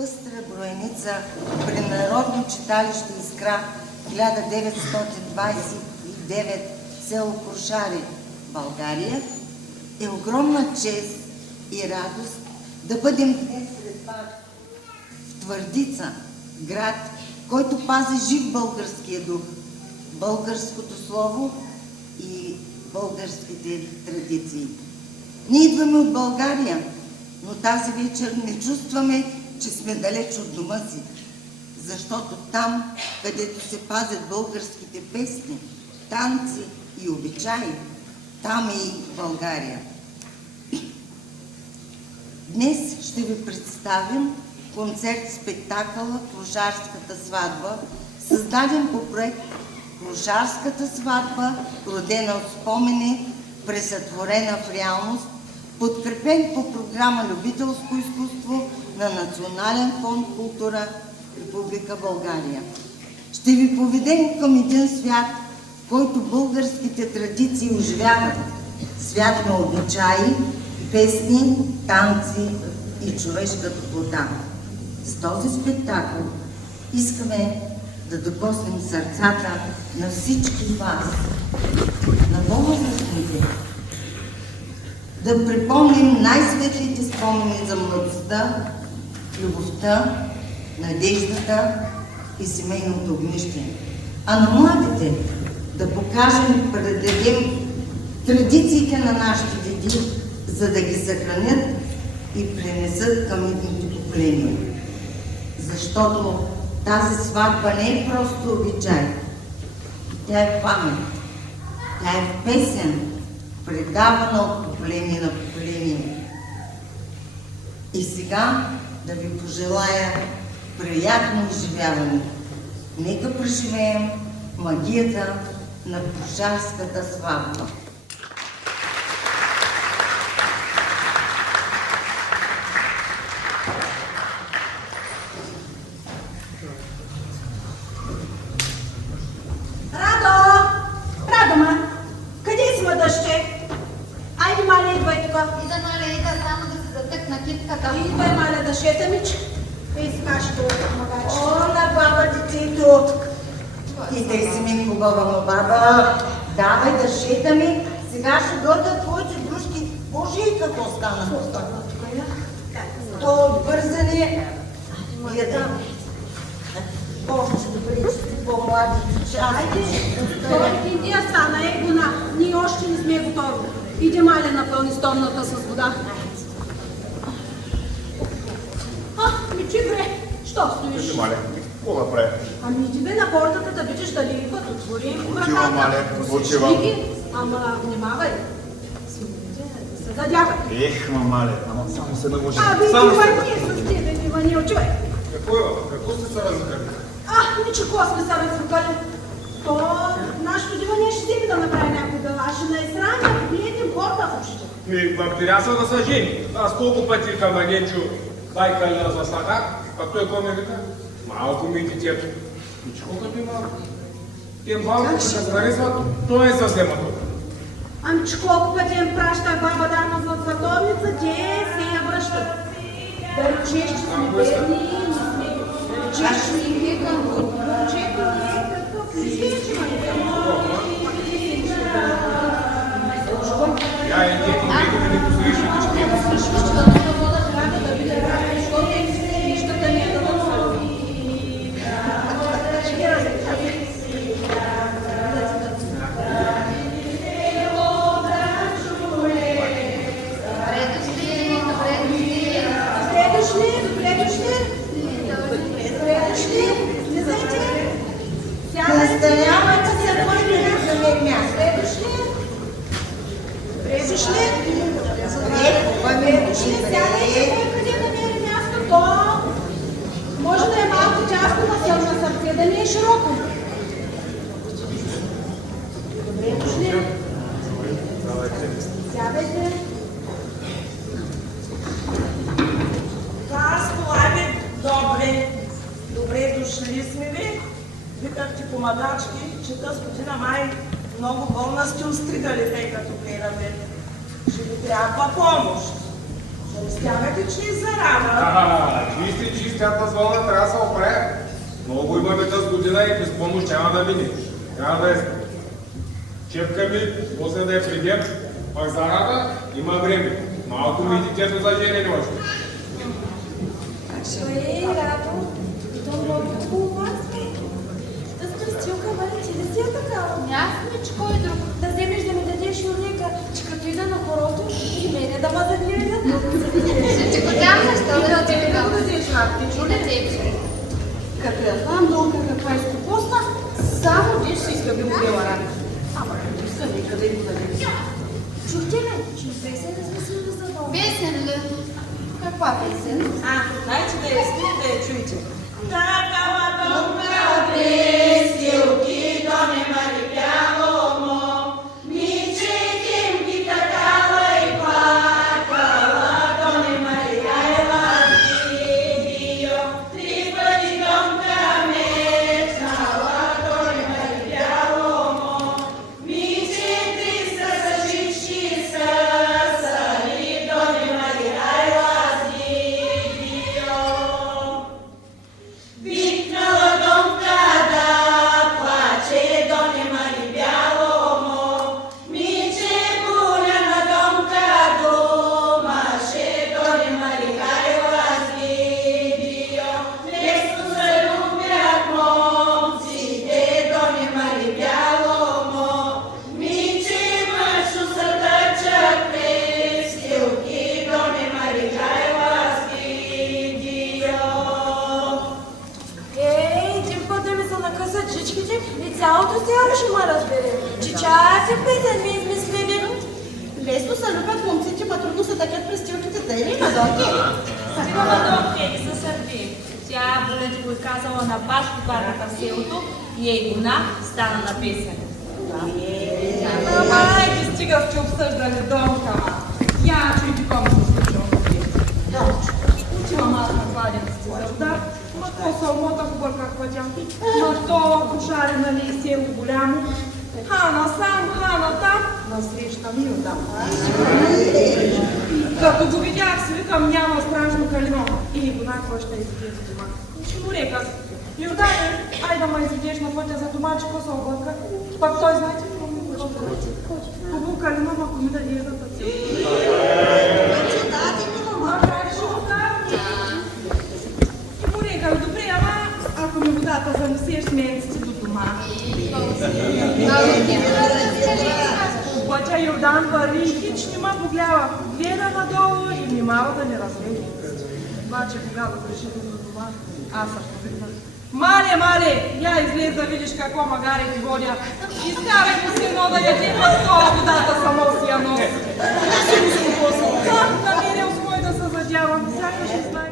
пъстра броеница при Народно читалище Искра 1929, село Крушари, България, е огромна чест и радост да бъдем днес сред вас в Твърдица, град, който пази жив българския дух, българското слово и българските традиции. Ние идваме от България, но тази вечер не чувстваме, че сме далеч от дома си, защото там, където се пазят българските песни, танци и обичаи, там е и България. Днес ще ви представим концерт-спектакъла "Крушарската сватба", създаден по проект "Крушарската сватба, родена от спомени, пресътворена в реалност", подкрепен по програма "Любителско изкуство" на Национален фонд "Култура" Република България. Ще ви поведем към един свят, в който българските традиции оживяват. Свят на обичаи, песни, танци и човешка топлота. С този спектакъл искаме да докоснем сърцата на всички вас, на по-възрастните, да припомним най-светлите спомени за младостта, любовта, надеждата и семейното огнище. А на младите да покажем и предадем традициите на нашите деди, за да ги съхранят и пренесат към идните поколения. Защото тази сватба не е просто обичай. Тя е памет. Тя е песен, предавана от поколение на поколение. И сега да ви пожелая приятно изживяване. Нека преживеем магията на Крушарската сватба. Давай да шетаме, сега ще дойдат твоите дружки. Боже, и какво стана? То отбързане. Боже, добре, че сте по-млади. Айде, той Индия стана, гона. Ние още не сме готови. Иди, мале, напълни стомната с вода. Мичи, бре, що стоиш? Иди, мале, какво направи? Ами иди бе на портата да видиш дали идват, отворим вратата. Отива, мале, отива. Ама внимавай. Се задявай. Мале, ама само се наложи. Само се ние с тебе, Иванил, човек. Какво сте се развикали? Ничего сме се развикали. То нашето диване ще вземе да направи някой дела. Ще не е срам, ако биете хората в ушите. Вампиряса да са жени. Аз колко пъти към Анечо байкалина заснахах, а той какво ми вика? Малко ми детето. Ничко като и малко. Тем малко, като се харесва, то е съвсема тук. Ами че колко пъти им пращах баба Дана за световница, те се я връщат. Да речеш, че сме бедни, не сме. Да речеш, че сме викам, момчето не е такъв. Свечи, ма не Я и дети, негови не посрещат, че те не може да е малко тясно на сърце, да не е широко. Добре дошли. Сядайте. Добре дошли сме ви. Викахте помагачки, че тази година май много болна сте устригали, тъй като гледаме. Ще ви трябва помощ. Ще не стягате, че е зарана. Чисти, тата звълна трябва да се оправя. Много имаме тази година и без помощ няма да мине. Трябва да е. Чепка ми, после да е при теб, пак зарада, има време. Малко ми детето за женени още. Радо, то много хубаво. Да страстилка, мали, ти да си е такава. Ясничко и друг. Да вземеш да ми дадеш юрника, че като ида на хорото и мене да ма загледат. Ще го дам защо да ти Да го дадеш лапти, чули? Като я знам долка каква е скопосна, само деш си иска да го дела рано. Ама като иска никъде и го дадеш. Чухте ли? Че песен да сме си да задолу. Песен ли? Каква песен? Дайте да я сте, да я чуете. Такава тонка престилки, то нема ли бяло, мичетим ги такава и плакала, то нема ли яйла видио, три пъти тонка метнала, то нема ли бяло, мичети са съживши сали, то нема ли яйла видио. Викнала домка да плаче, до нема ли бяло мо. Миче буля на домка домаше, до нема ли хайла с видио. Лесно се любят момците, до нема ли бяло мо. Миче мъчно се тъчат престилки, до нема ли хайла с видио. Един път да ми се накъсат жичките и цялото село ще ме разбере. Че часи песен ми измислили. Лесно се любят момците, па трудно се такят престилките, да или Мадонки? Сега Мадонки не се сърди. Тя бъде го казала на баш купарната в селото и ей гона стана на песен. Майки, стига сте обсъждали домка. Я чуйте кому се случва. Учила малка кладенците за удар. Ма то салмота хубърка пътя. Ма то кошари, нали, село голямо. Хана сам, хана там, насреща ми отдам. Като го видях, си викам, няма страшно калино. И гона, кой ще излезе за дома. Ще му река. Йордане, ай да ме изведеш на пътя за дома, че какво се облъка. Пак той, знаете ли, какво ми говори? Хубаво калино, ако ми даде едната цел. И му река, добре, ама ако ми водата занесеш месеци до дома. Пътя Йордан върви хич, не ма поглява. Гледа надолу и внимава да не разведе. Обаче, когато пришли до дома, аз съм повикнах. Мале, я излез да видиш какво магаре ти водя. Изкарай му си едно да яде, път това водата само си я носи. Как намерил с кой да се задявам, сякаш не знае.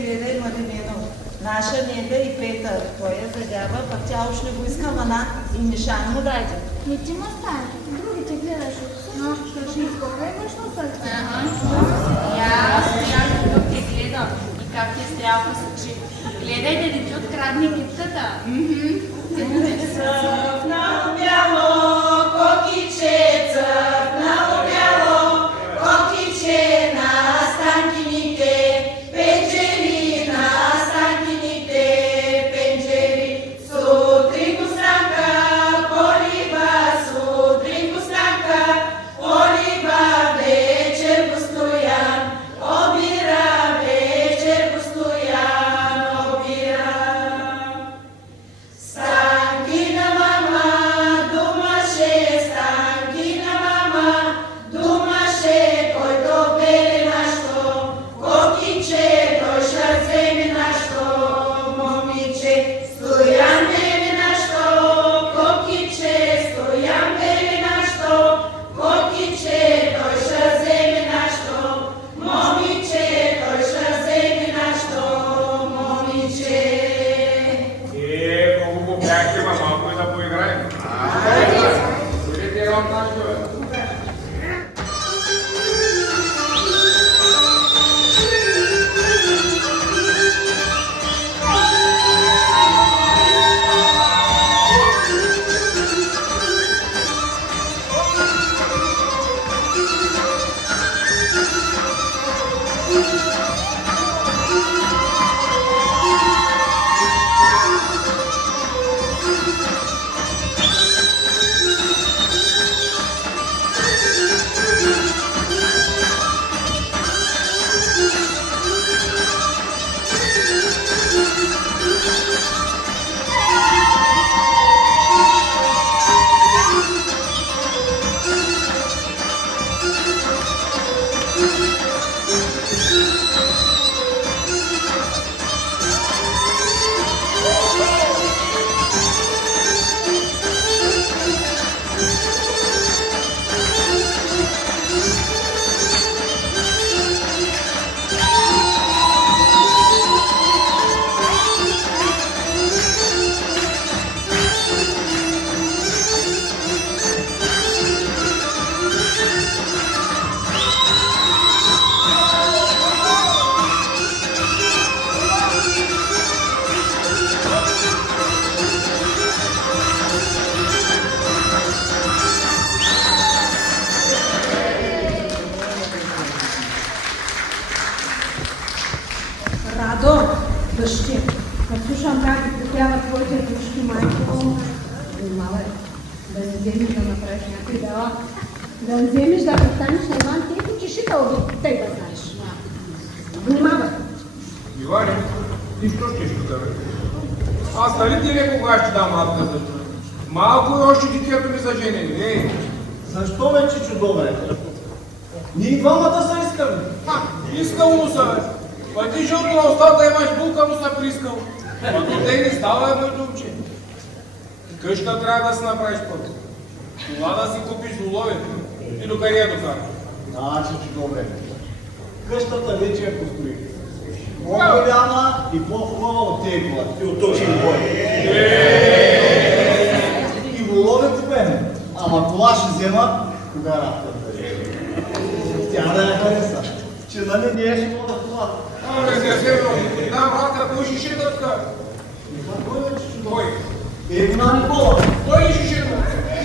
Гледай, Младенено. Наша Неда и Петър. Той я задява, пък тя уж не го иска мана и Мишан му дайте. Не ти ма стане, другите гледаш. Ще изкопре нещо сърце. Аз тук те гледам и как ти стрялка с очи. Гледай да не ти открадне китката. Цъфнало бяло кокиче, цъфнало бяло кокиче на станкините пенджери, на станкините пенджери. Сутрин Костранка полива, сутрин Костранка полива, вечер Постоян обира, вечер Постоян обира. Радо, дъщи, като слушам как припяват твоите душки, майко, внимавай, да не вземеш да направиш някой дела, да не вземеш да престанеш на Иван, те че ще те да знаеш. Внимавай. Иване, нищо ще бе. Аз нали ти не кога ще дам радка за това? Малко и още детето ми за женени, не? Защо бе, чичо, бе? Ние двамата са искали. Искал му са, бе. Па ти жълто на устата имаш булка, му са прискал. Па до те не става, моето момче. Къща трябва да си направиш първо. Това да си купиш уловието. И докъде я докара. Да, чичо, бе. Къщата вече я построих. По-голяма и по-хубава от тегла. И от точен бой. И воловете бе. Ама това ще взема, кога радката е. Тя да я хареса. Че нали не е ще мога това. Ама не се дам радка, кой ще ще да така? Кой бе, чичо? Кой? Една Никола. Кой ли ще ще да?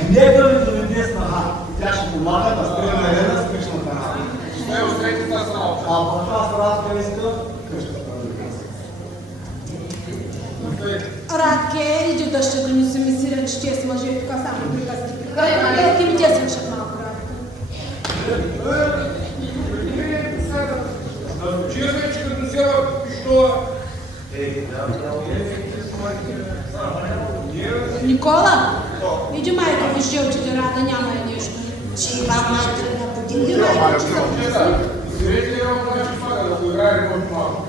Нека ми доведе снаха. Тя ще помага да стреля една с къщната работа. Ще устрете тази работа. А пък аз радка иска къщата. Радке, иди дъща да ни се мисира, че те с мъже тук само приказки. Елки ми те слушат малко, Радке. Да звучи се, че като взема пиштола. Никола, иди майка, виж жълчите, Рада, няма е нещо. Че Иван майка на подим. Иди майка, че съм присъл. Средите я от наши фага да го играе който малко.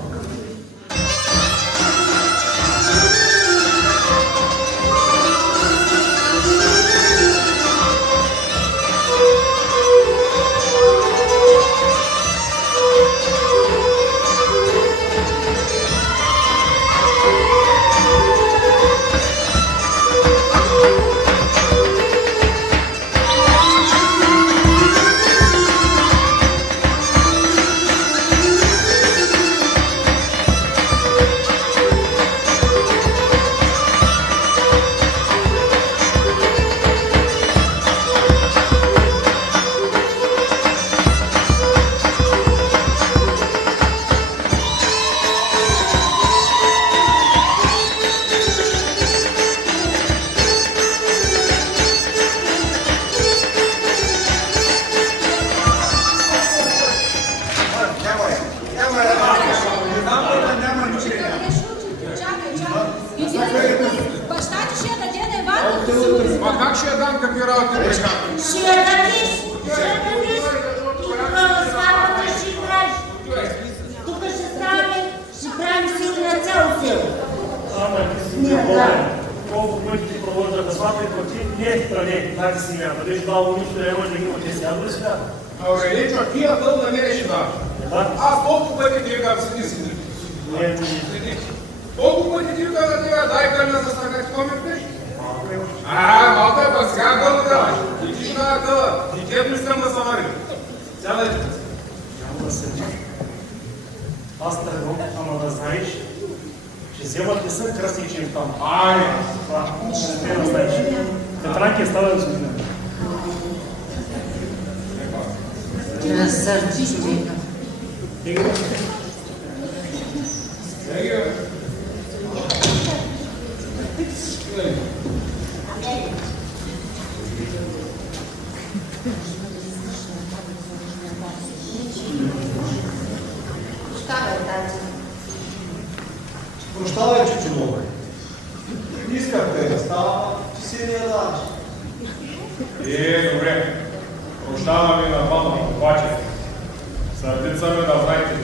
Баща ти ще я даде на Иван? Ма как ще я дам какви работи не знам? Ще я дадеш, ще я дадеш. И тук на сватбата ще играеш. Тук ще правим сили на цяло село. Ама ти си не болен. Колко пъти ти провожда да свата и плати, не е стране, тази сега. Да беше баво нищо, не може да ги има. Те сега да сега. Ауреличо, тия дълга не реши да. Аз колко пъти ти викам седи. Не, Колко пъти ти викам да тебе, дай кърна за стакан, какво ми пиш? Малко е, па сега дълга даваш. И ти ще дава дълга. И теб искам да съварим. Сядай. няма да се аз тръгвам, ама да знаеш, че вземат не са кръстничен там. Това ще трябва да знаеш. Петранки е става да се видим. Разсърди човека. Прощавай, чичо, бе. Искахте да става, че си не я даваш. Добре. Прощаваме на двама, обаче. Сърдица ме да знаете.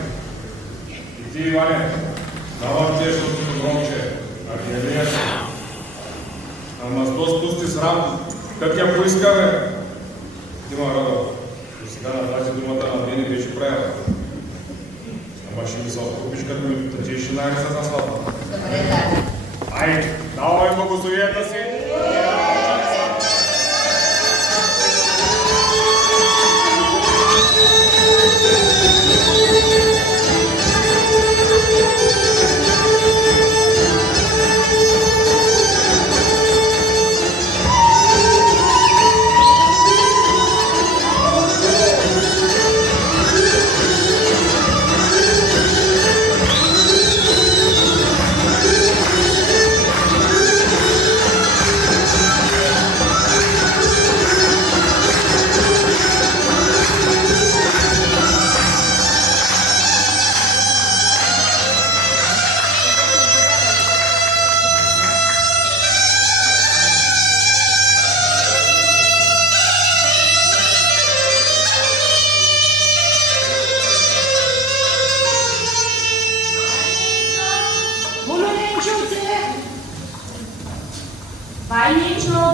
И ти, Иване, давам честното громче. Архиелия се. Ама с то спусти срам. Как я поиска, бе? Дима Радо, до сега на тази думата на Дени беше правила. Ама ще ми се откупиш, като ми тъчеш ще нареса на сватба. Добре, да. Ай, давай благословията си.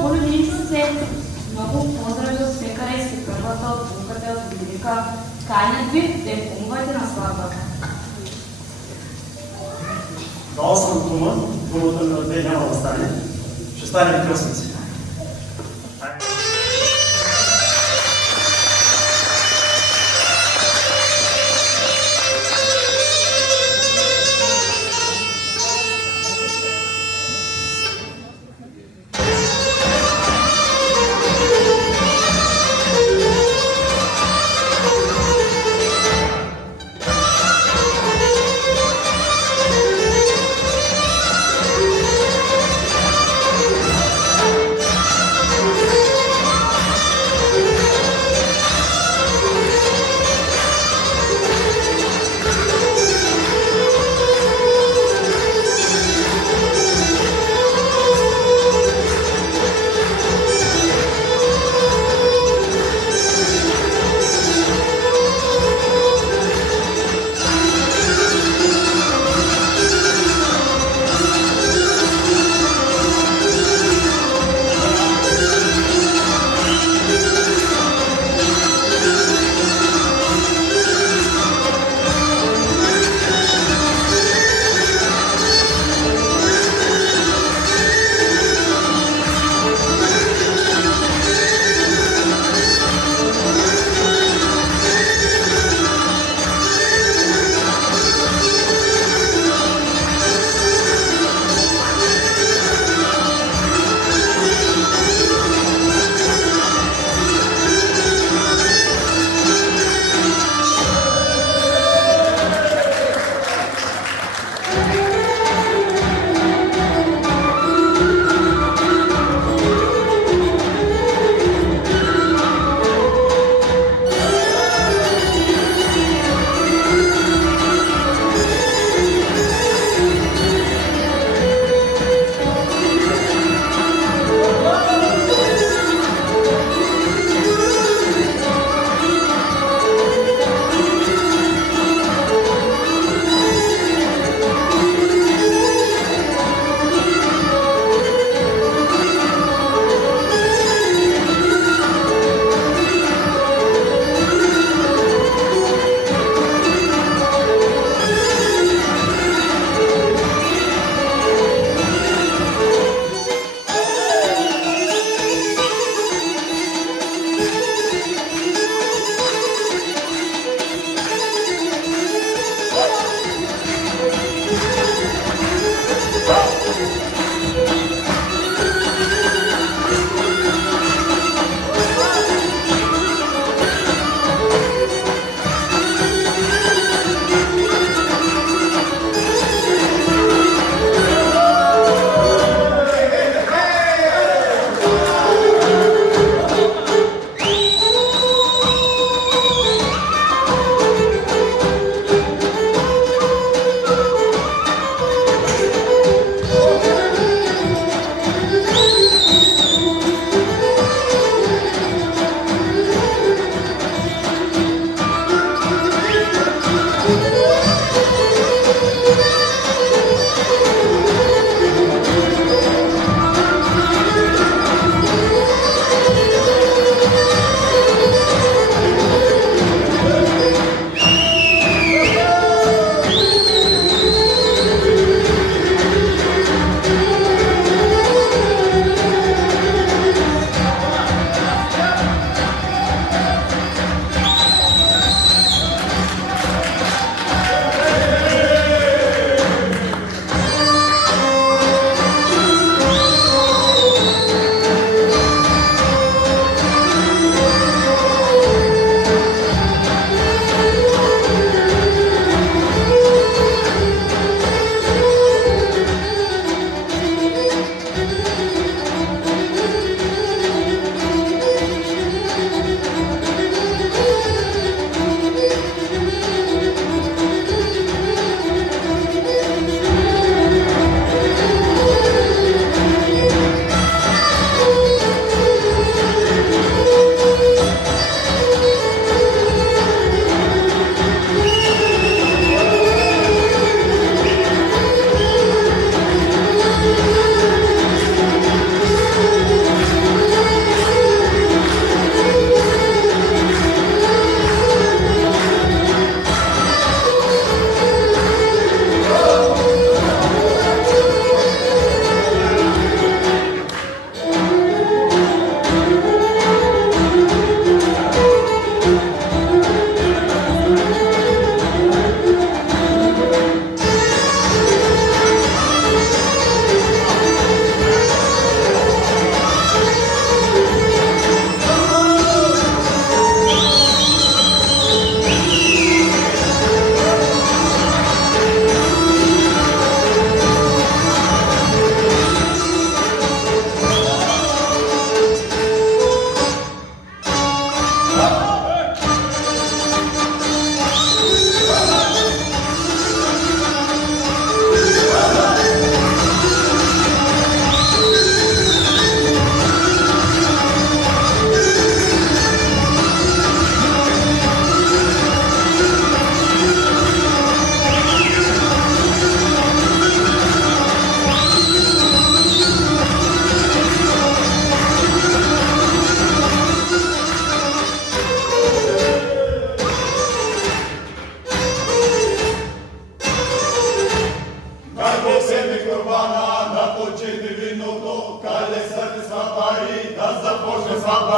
Болю Нинчовце. Много поздрави от всекъде и си първата от бунката от Велика. Канят ви да им помогвате на сватбата. Дал съм дума, думата ми от те няма да стане. Ще станем кръстници.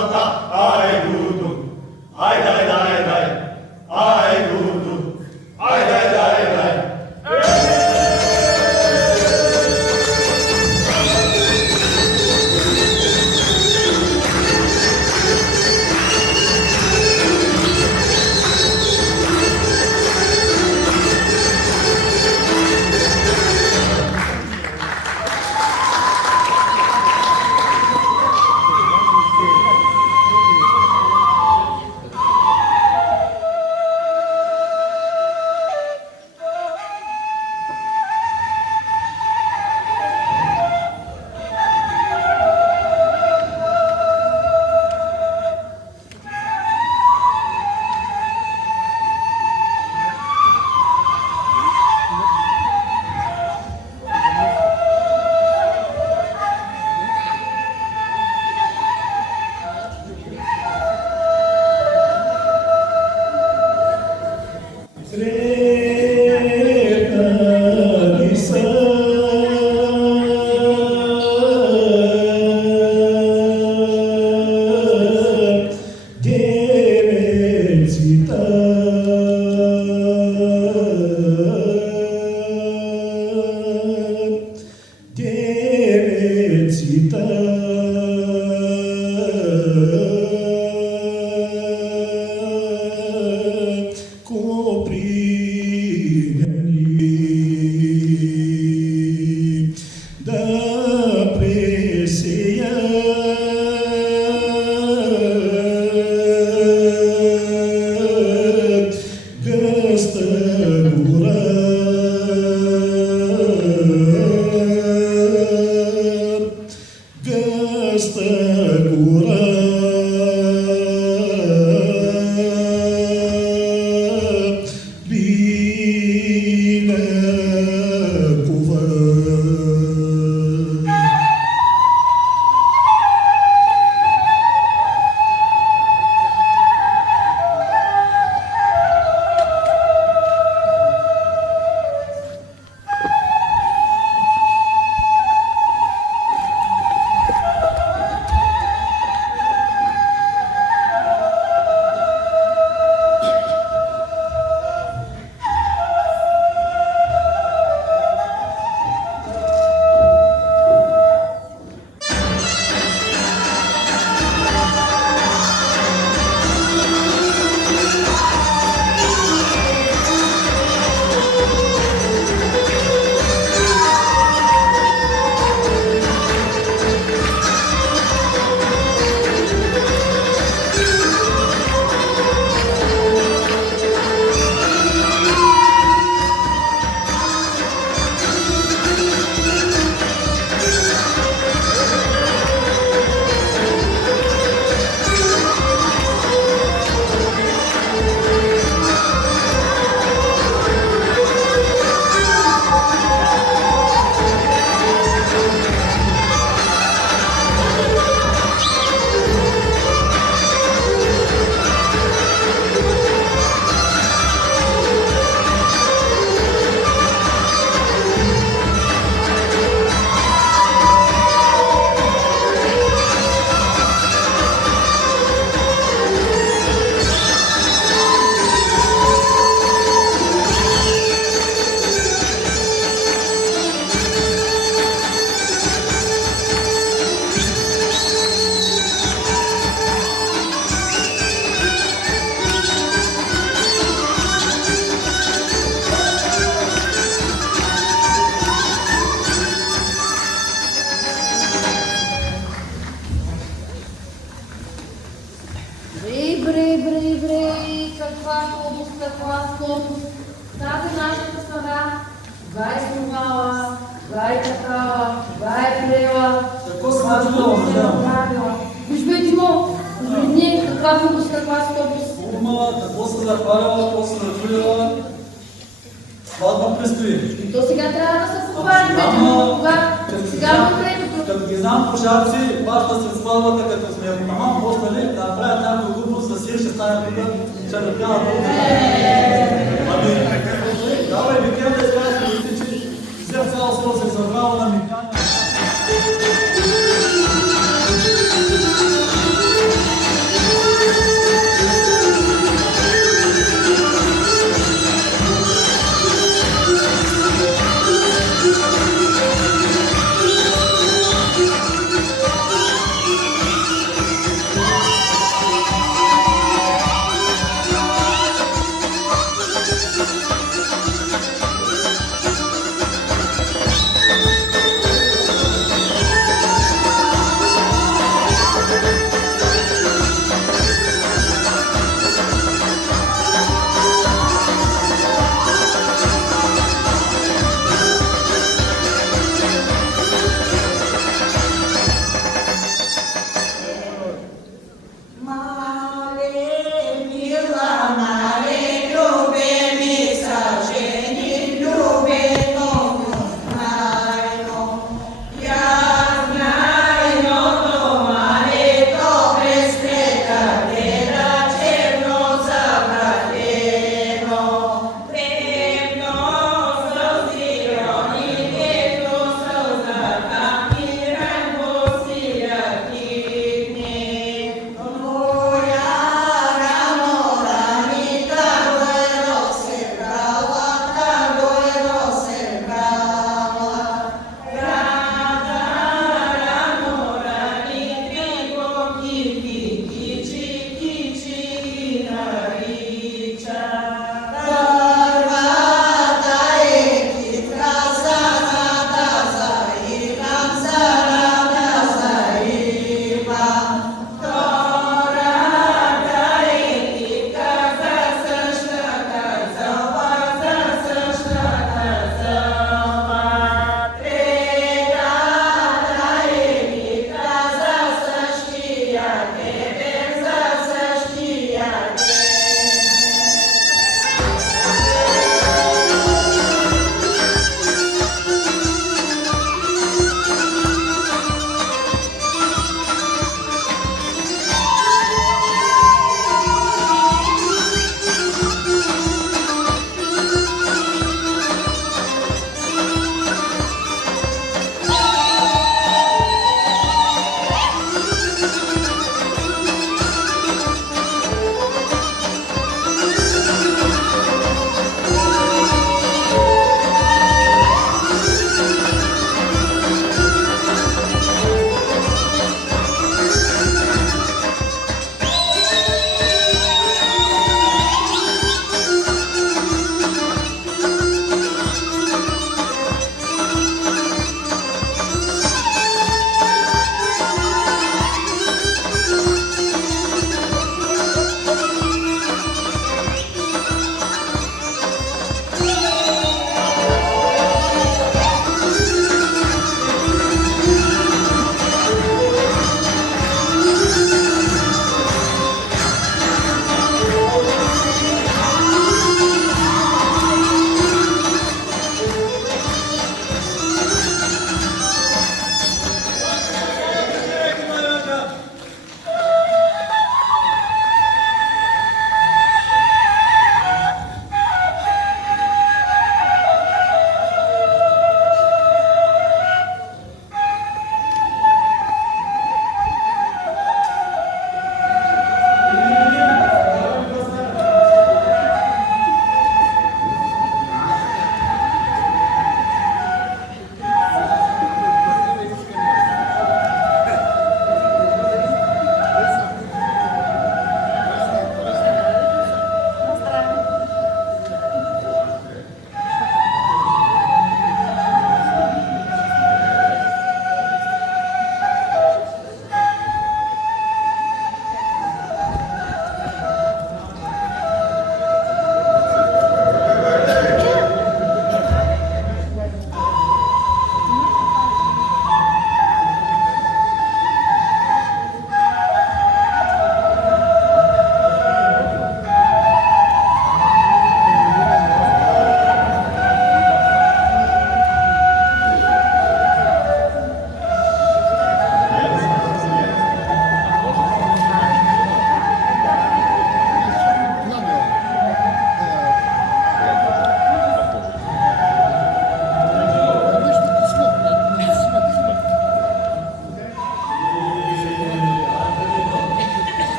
врата. Ай, Дудо, ай, дай, дай, дай. Ай, Дудо, ай, дай, дай, дай.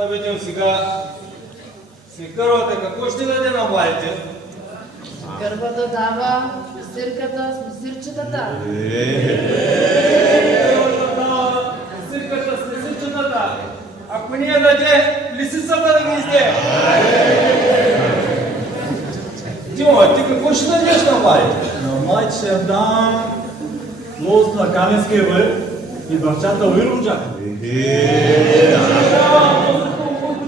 да видим сега свекървата какво ще даде на младите. Гърбата дава, сирката с месирчетата. Сирката с лисичетата. Ако ние даде лисицата да ги изде. Тима, ти какво ще дадеш на младите? На младите ще дам лост на Каменския върх и бърчата Уирунджак.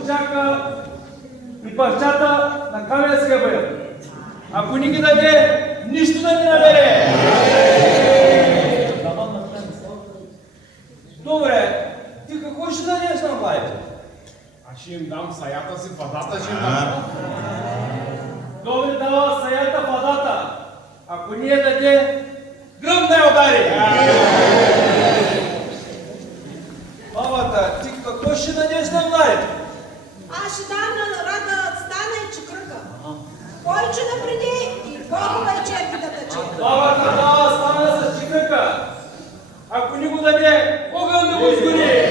Чака и парчата на Каменския бъд. Ако ни ги даде, нищо да ни набере. Добре, ти какво ще дадеш на младите? Аз ще им дам саята си, падата ще им дам. Добре, дава саята падата. Ако ние даде, гръм да я удари. Мамата, ти какво ще дадеш на младите? Аз ще дам на народа стане чукръка. Повече напреди и Богова и черпи да тъче. Бабата дава стана с чикръка. Ако ни го даде, огън да го изгори.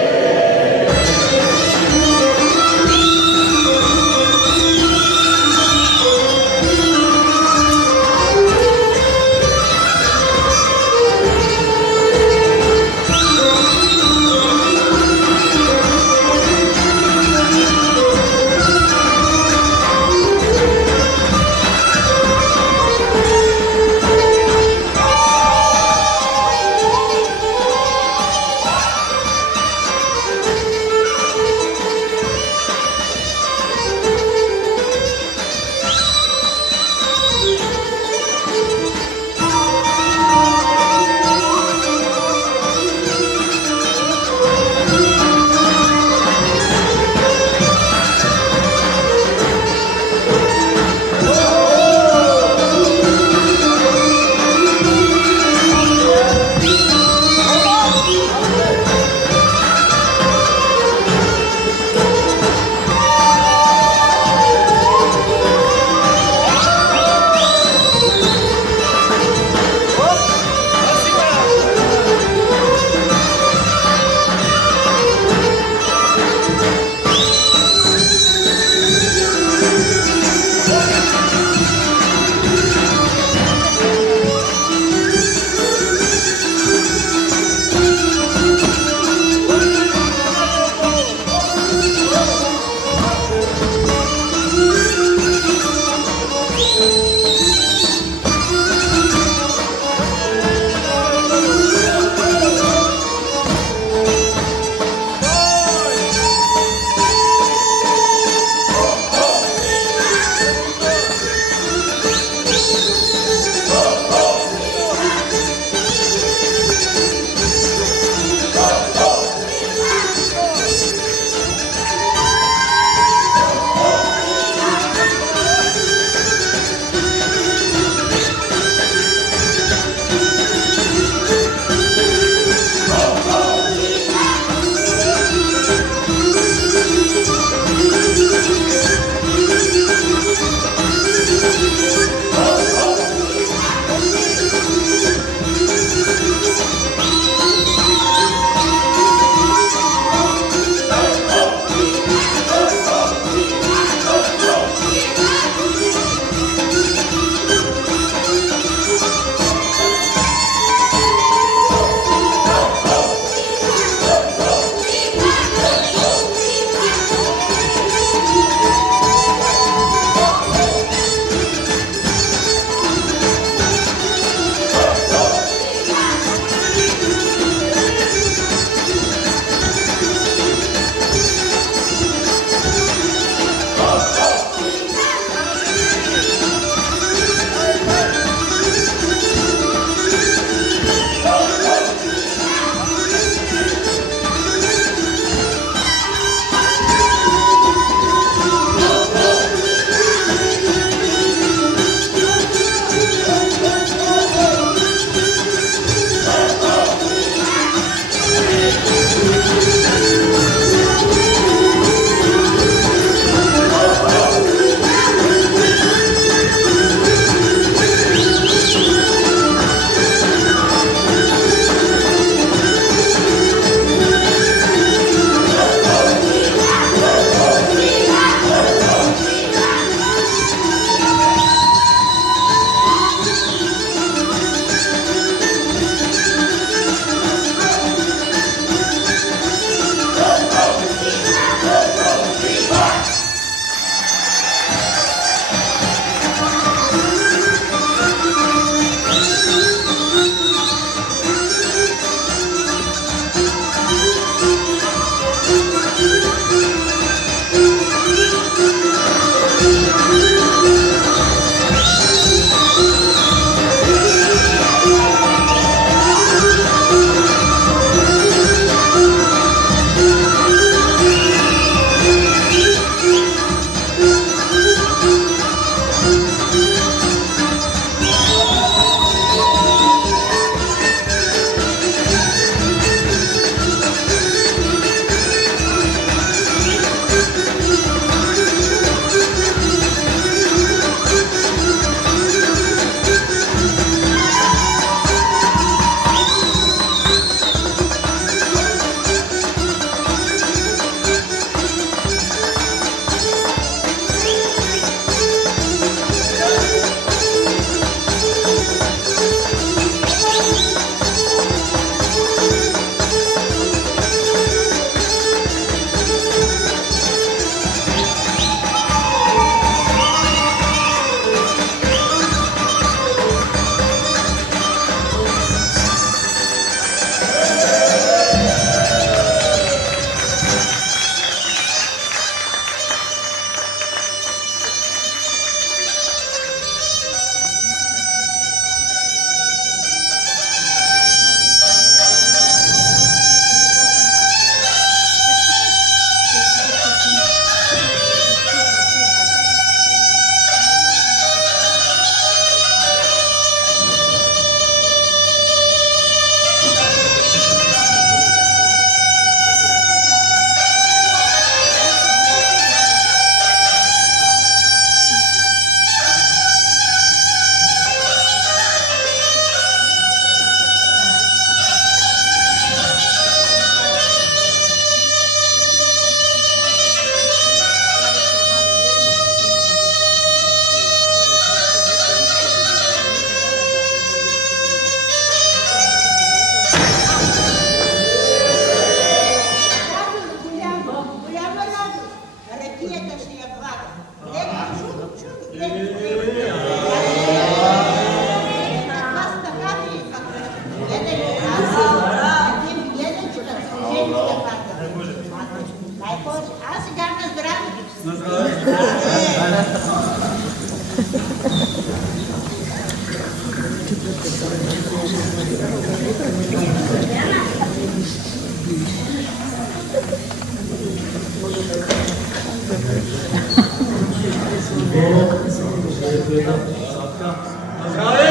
Здраве!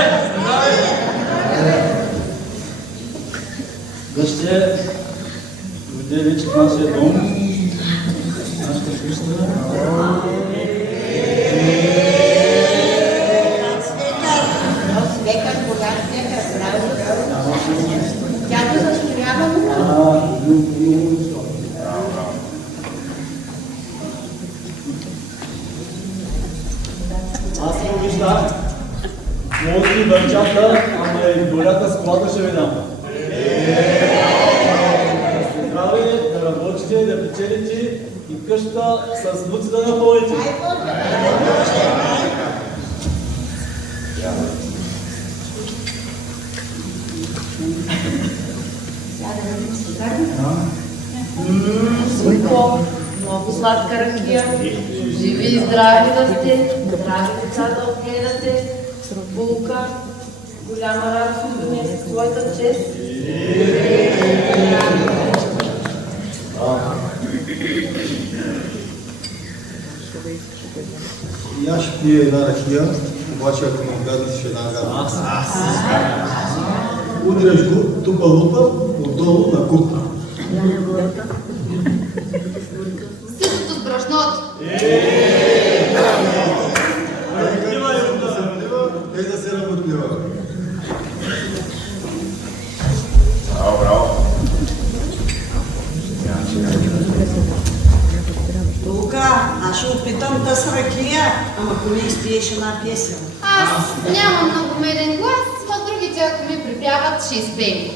Гъще, дойде вече в нашия дом, нашата къща. Свекър, голям свекър, здраво. Тя го застроява му. Аз съм вижда, моите дъвчата, ама и голята с колата ще ви дам. Да сте здрави, да работите, да печелите и къщата с внуци да напълните. Сойко, много сладка ракия, живи и здрави да сте, здрави деца да отгледате, булка, голяма радост да донесе своята чест. И аз ще пия една ракия, обаче ако ме гаднеш ще една гадна. Удряш го, тупа-лупа, отдолу на куп. Същото с брашното. Без да се работлива. Браво, браво. Тука, аз ще опитам да с ракия, ама ако не изпиеш една песен. Аз нямам много меден глас, а другите, ако ми припяват, ще изпеем.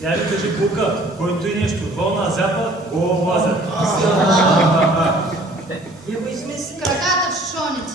Тя ви кажи Бука, който и нещо вълна зяпа, го облазят. И го измисли. Краката в шишоните.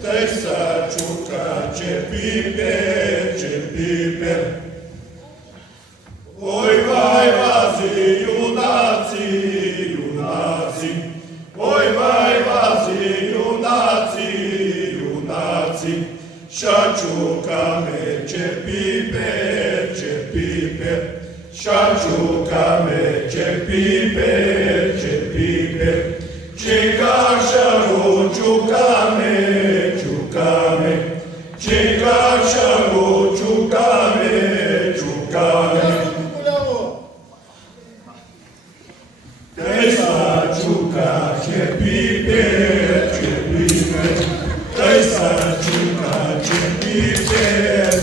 Daj sačuka, če piper. Oj, vaj, vazi, junaci, oj, vaj, vazi, junaci, šačuka me, če piper, šačuka me, če piper, čekašaru, čukame, čekašaru, čukame. Daj sačuka, če piper, daj sačuka, če piper.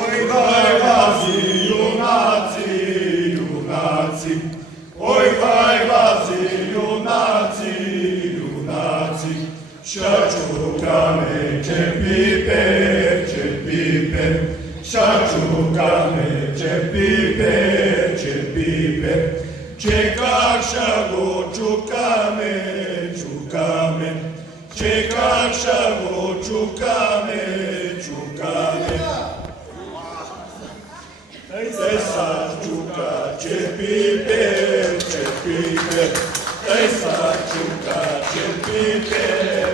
Oj, vaj, vazi, junaci, oj, vaj, vazi, junaci, šačuka me, če piper, šačuka me, če piper, čekakšago, čukame, čekakšago, čukame. Daj sačuka, če piper, daj sačuka, če piper.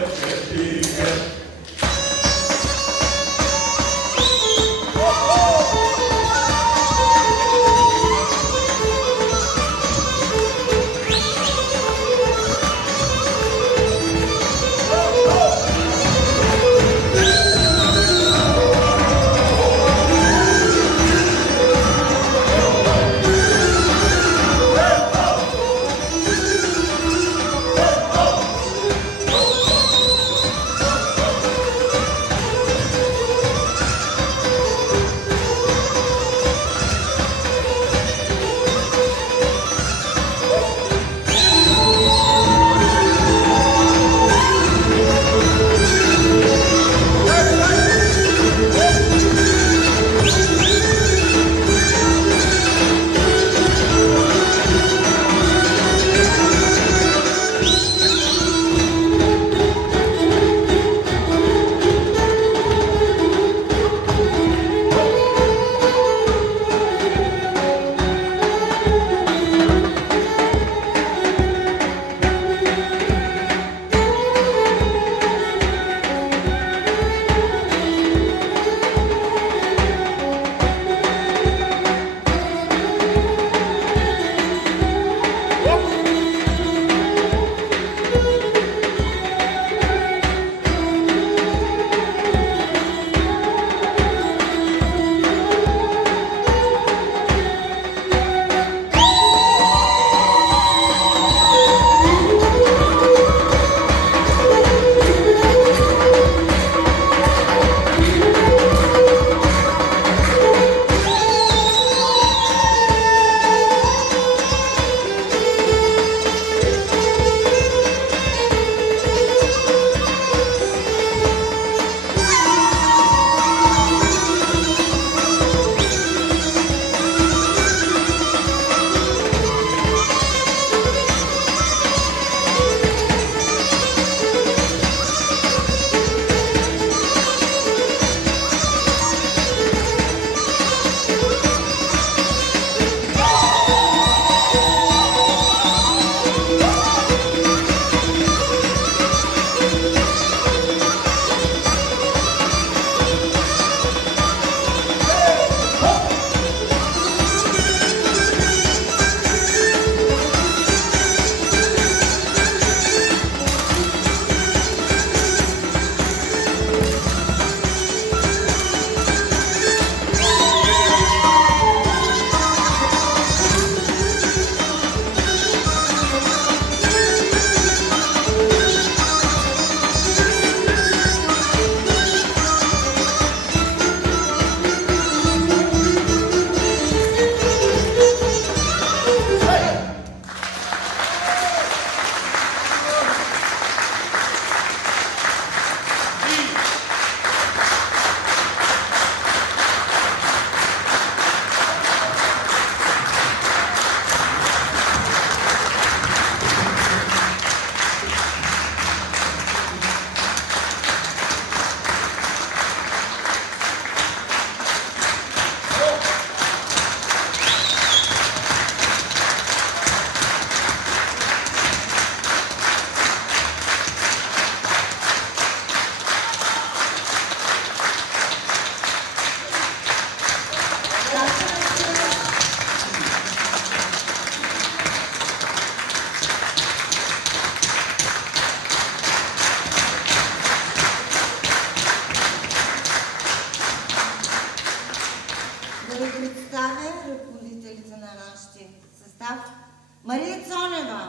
състав Мария Цонева.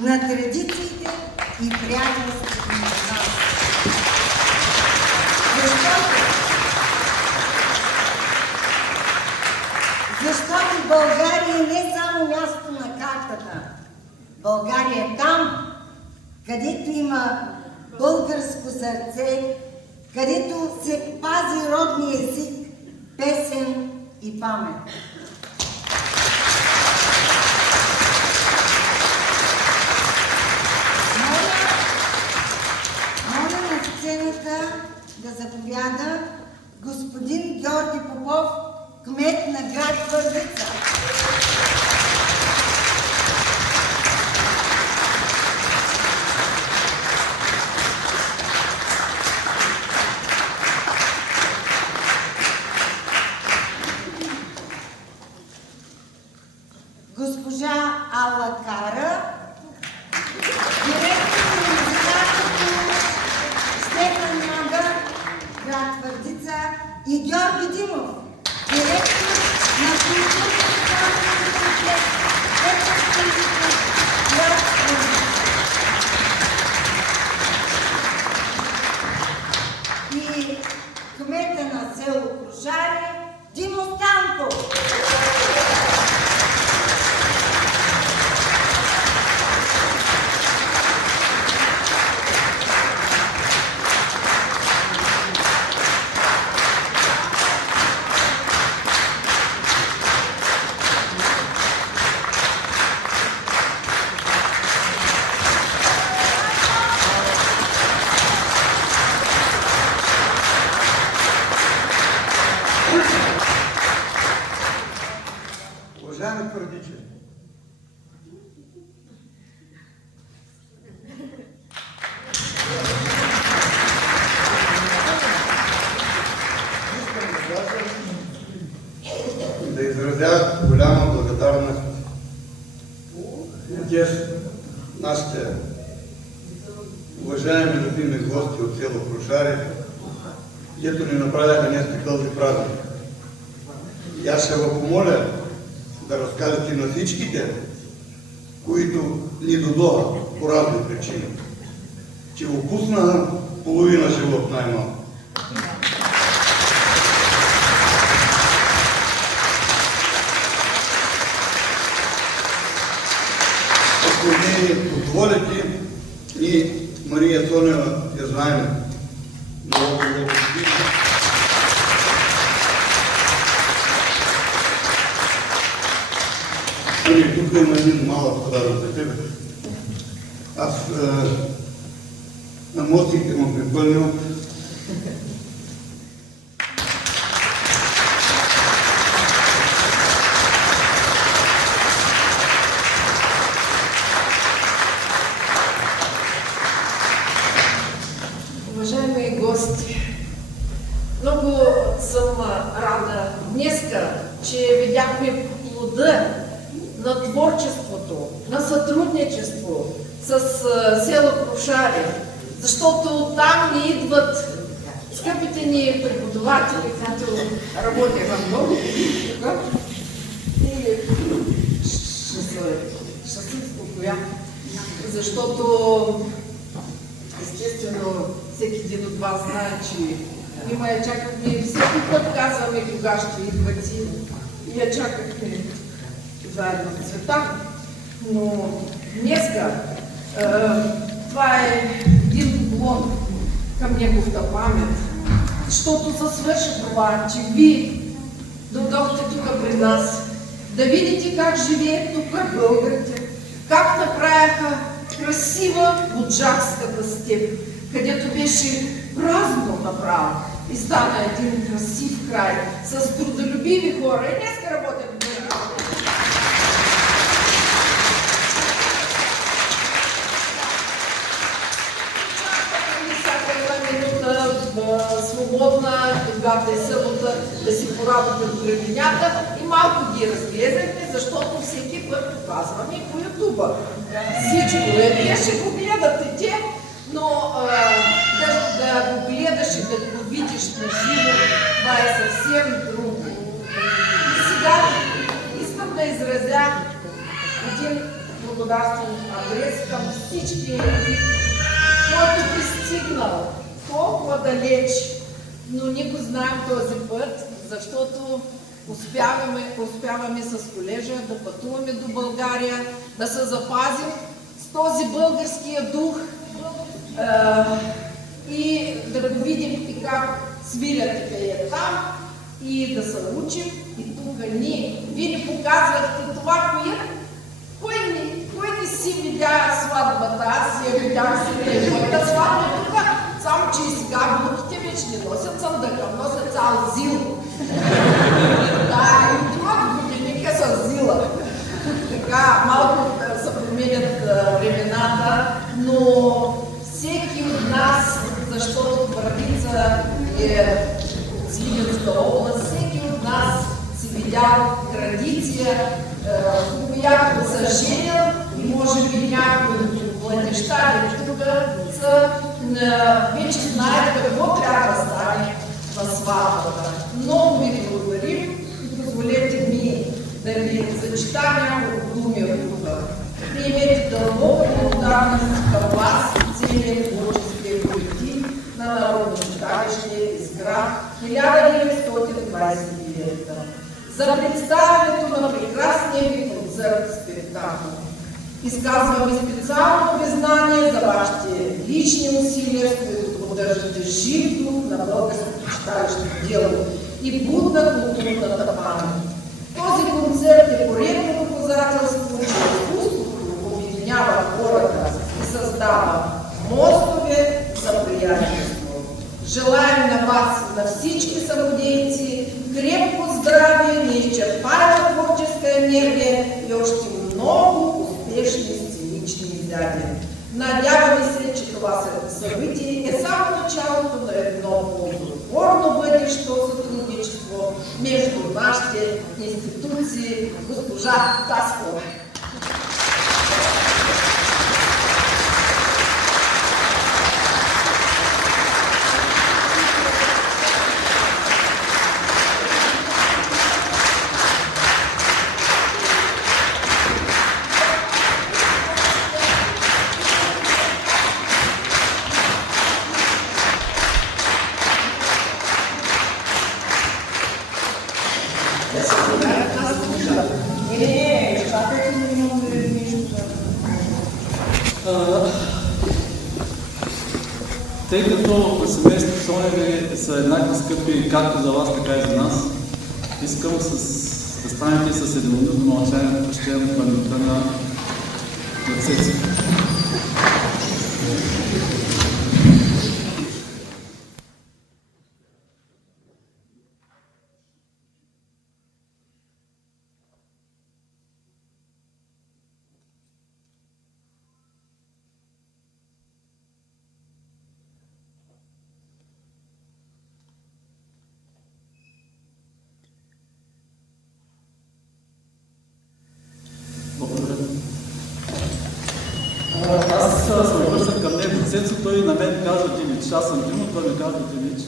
На традициите и приятелството на нас. Защото България е не само място на картата. България е там, където има българско сърце, където се пази родния език, песен и памет. Да заповяда господин Георги Попов, кмет на град Твърдица. Госпожа Алла Кара, директор на музикалното Стефан Мага, град Твърдица, и Георги Димов, директор на културната комитет град Твърдица. И кмета на село Крушаре Димо Станков. Уважаеми твърдичи, да изразя голяма благодарност на нашите уважаеми любими гости от село Крушаре, които ни направяха днес този празник. И аз ще ви помоля да разкажете на всичките, които ни додоха по разни причини, че опуснаха половина живот най-малко. Ако не позволите, ние Мария Цонева я знаем много години. Тук има един малък подарък за тебе. Аз на мостите му припълнил. Уважаеми гости, много съм рада днеска, че видяхме плода на творчеството, на сътрудничество с село Крушаре, защото там ни идват скъпите ни преподаватели, които работеха много и ще се спокоя, защото естествено всеки един от вас знае, че има я чакахме, всеки път казваме кога ще идват и я чакахме заедно в света. Но днеска това е един поклон към неговата памет, защото се свърши това, че вие дойдохте тук при нас, да видите как живеят тук българите, как направяха красива Буджакската степ, където беше празно направо и стана един красив край с трудолюбиви хора. И днеска работят в държавата. Всяка една минута свободна, когато е събота, да си порадвате в градинята и малко ги разгледахме, защото всеки път показваме по ютуба. Всичко е, вие ще го гледате те, но да го гледаш и да го видиш на живо, това е съвсем друго. И сега искам да изразя един благодарствен адрес към всички, който пристигнал толкова далеч, но ние го знаем този път, защото успяваме с колежа да пътуваме до България, да се запазим с този българския дух и да го видим и как свирят и пеят там и да се учим. И тук вие ни показвахте това, кой не си видя сватбата, аз я видях си моята сватба тук, само че и сега внуките вече не носят съндъка, носят цял зил. Да, и отиват годиника с зила. Така, малко се променят времената, но всеки от нас, защото Върбица е Свиленска област, всеки от нас си видял традиция, която са женил и може би някои младежта или друга вече знаят какво трябва да стане на сватбата. Много ви благодарим и позволете ми да ви зачита няколко думи от тук. Приемете дълбока благодарност към вас и целият творчески колектив на Народно читалище Изград 1929 за представянето на прекрасния ви концерт спектакъл. Изказваме специално признание за вашите лични усилия, с които поддържате жив дух на българското читалище дело и будна културната памет. Този концерт е поредно доказателство, че изкуството обединява хората и създава мостове за приятелство. Желаем на вас, на всички самодейци, крепко здраве, неизчерпаема творческа енергия и още много успешни сценични изяди. Надяваме се, че това събитие е само началото на едно плодотворно бъдещо сътрудничество между нашите институции. Госпожа Таскова. Тъй като семейството Цоневи са еднакви скъпи както за вас, така и за нас, искам да станете с едноминутно мълчание да почтем паметта на Цеци. Аз се обръщам към него. Цецо, той на мен казва Димич. Аз съм Димо, той ми казва Димич.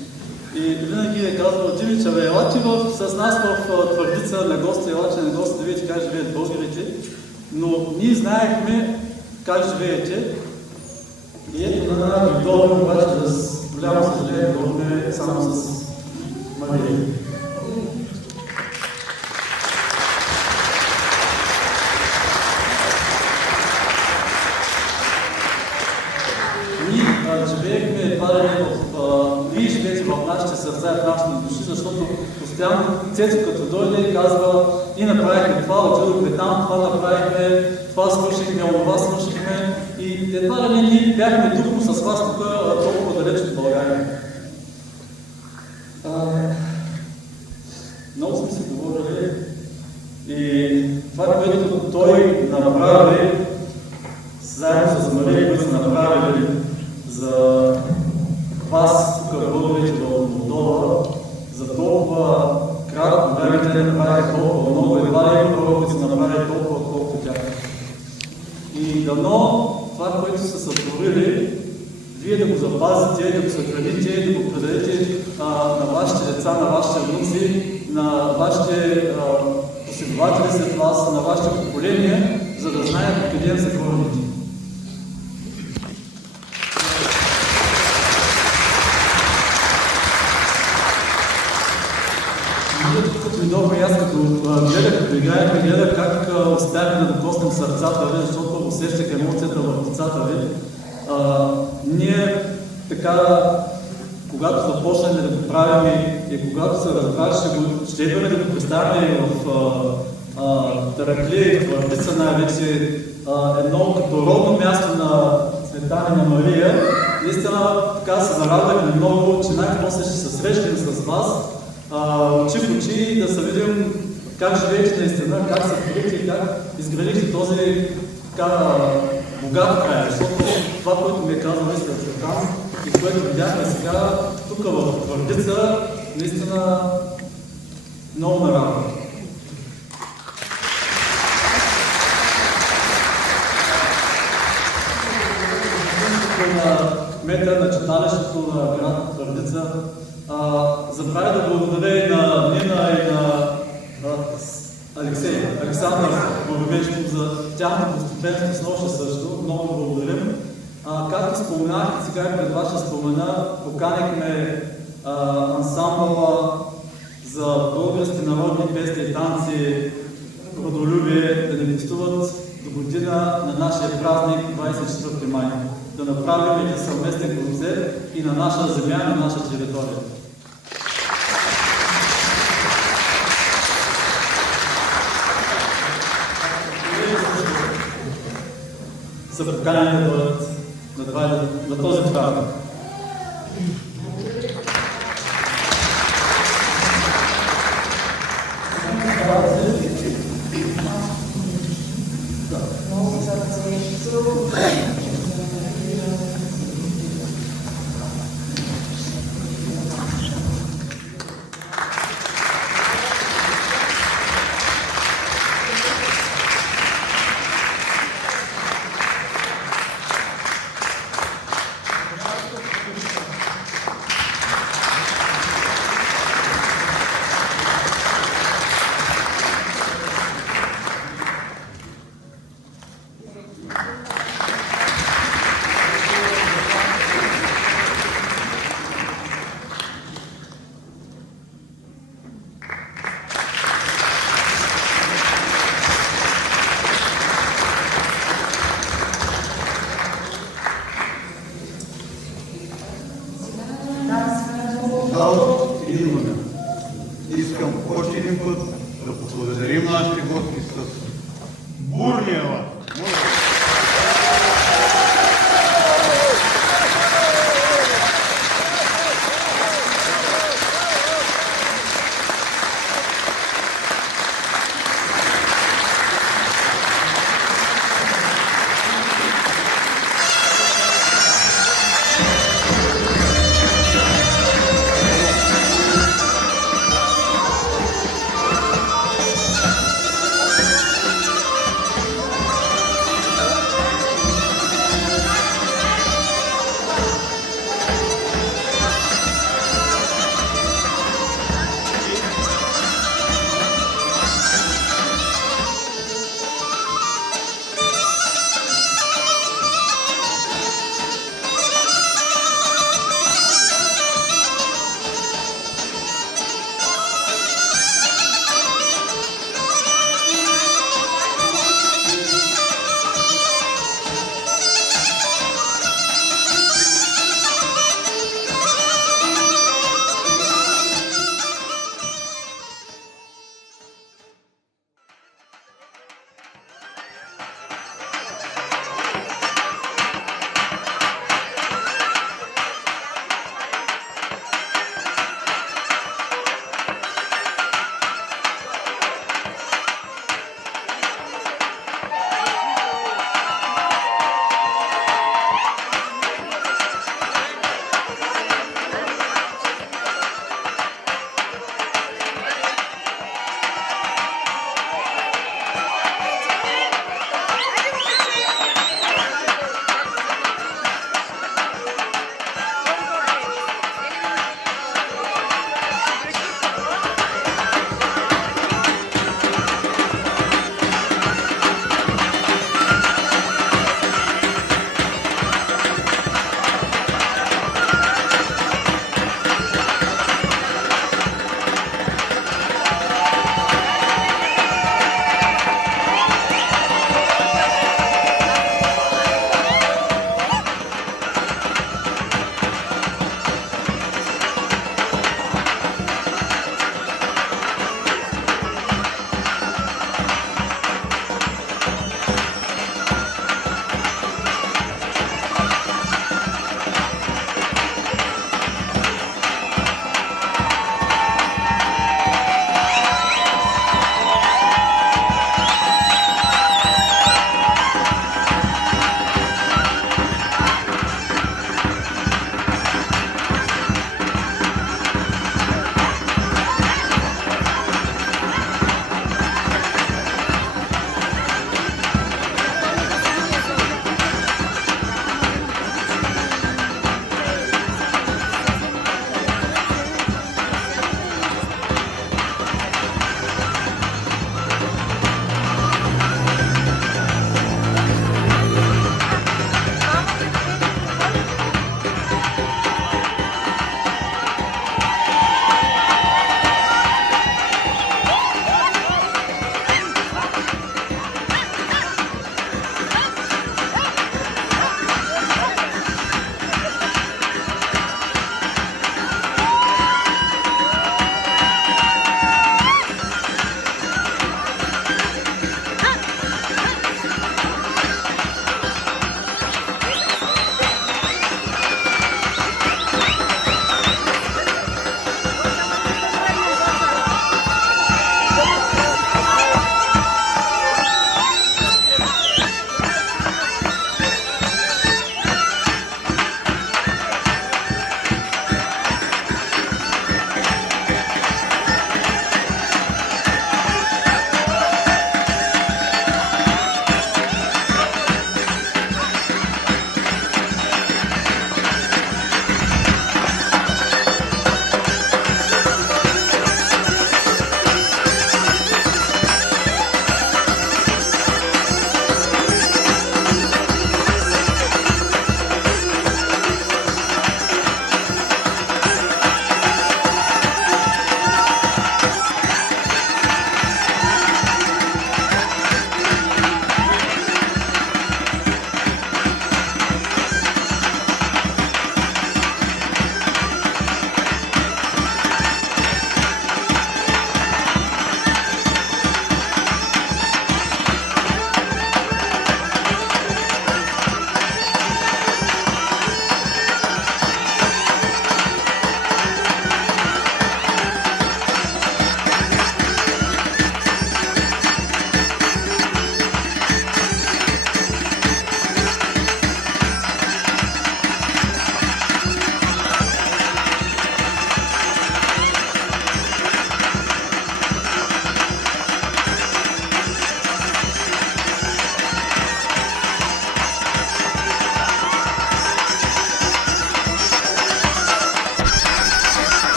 И винаги е казвал Димич, абе, елачи с нас в Твърдица на гости, елачи на гости да видите как живеят българите. Но ние знаехме как живеете. И ето на една дойдохме, обаче с голямо съжаление дойдохме само с Мария. Живеехме едва ли вие живеете в нашите сърца и в нашите души, защото постоянно Цецо като дойде казва и направихме това, отидохме там, това направихме, това свършихме, онова свършихме и едва ли ние бяхме духом с вас тук толкова далеч от България. Много сме си говорили и това, което той направи заедно с Мария, които са направили за вас тук работя вече в Молдова, за толкова кратко време те направи толкова много, едва ли има хора, които са направили толкова, колкото тях. И дано това, което са сътворили, вие да го запазите, да го съхраните, да го предадете на вашите деца, на вашите внуци, на вашите последователи след вас, на вашите поколения, за да знаят къде са корабите. Ние тук дойдохме и аз като гледах как успяхме да докоснем сърцата ви, защото усещах емоцията в децата ви. Ние така, когато започнем да го правим и когато се разбрали, ще идваме да го представяме в Тараклия, в Твърдица най-вече едно като родно място на Цветана на Мария. Наистина така се зарадвахме много, че най-после ще се срещнем с вас, очи в очи, да се видим как живеете наистина, как се творите и как изградихте този така богат край, защото това, което ми е казал наистина Цветан и което видяхме сега тук в Твърдица, наистина много ме радва. На кмета на читалището на град Твърдица забравя да благодаря и на Нина и на Александър Боровечков за тяхното постепенство с нощи също. Много благодарим. Както споменах и сега и пред вас ще спомена, поканихме ансамбъла за български народни песни и танци Родолюбие да ни гостуват до година на нашия празник 24 май. Да направим един съвместен концерт и на наша земя, на наша територия. Са поканени да бъдат на този празник. Искам още един път да поблагодарим нашите гости с бурния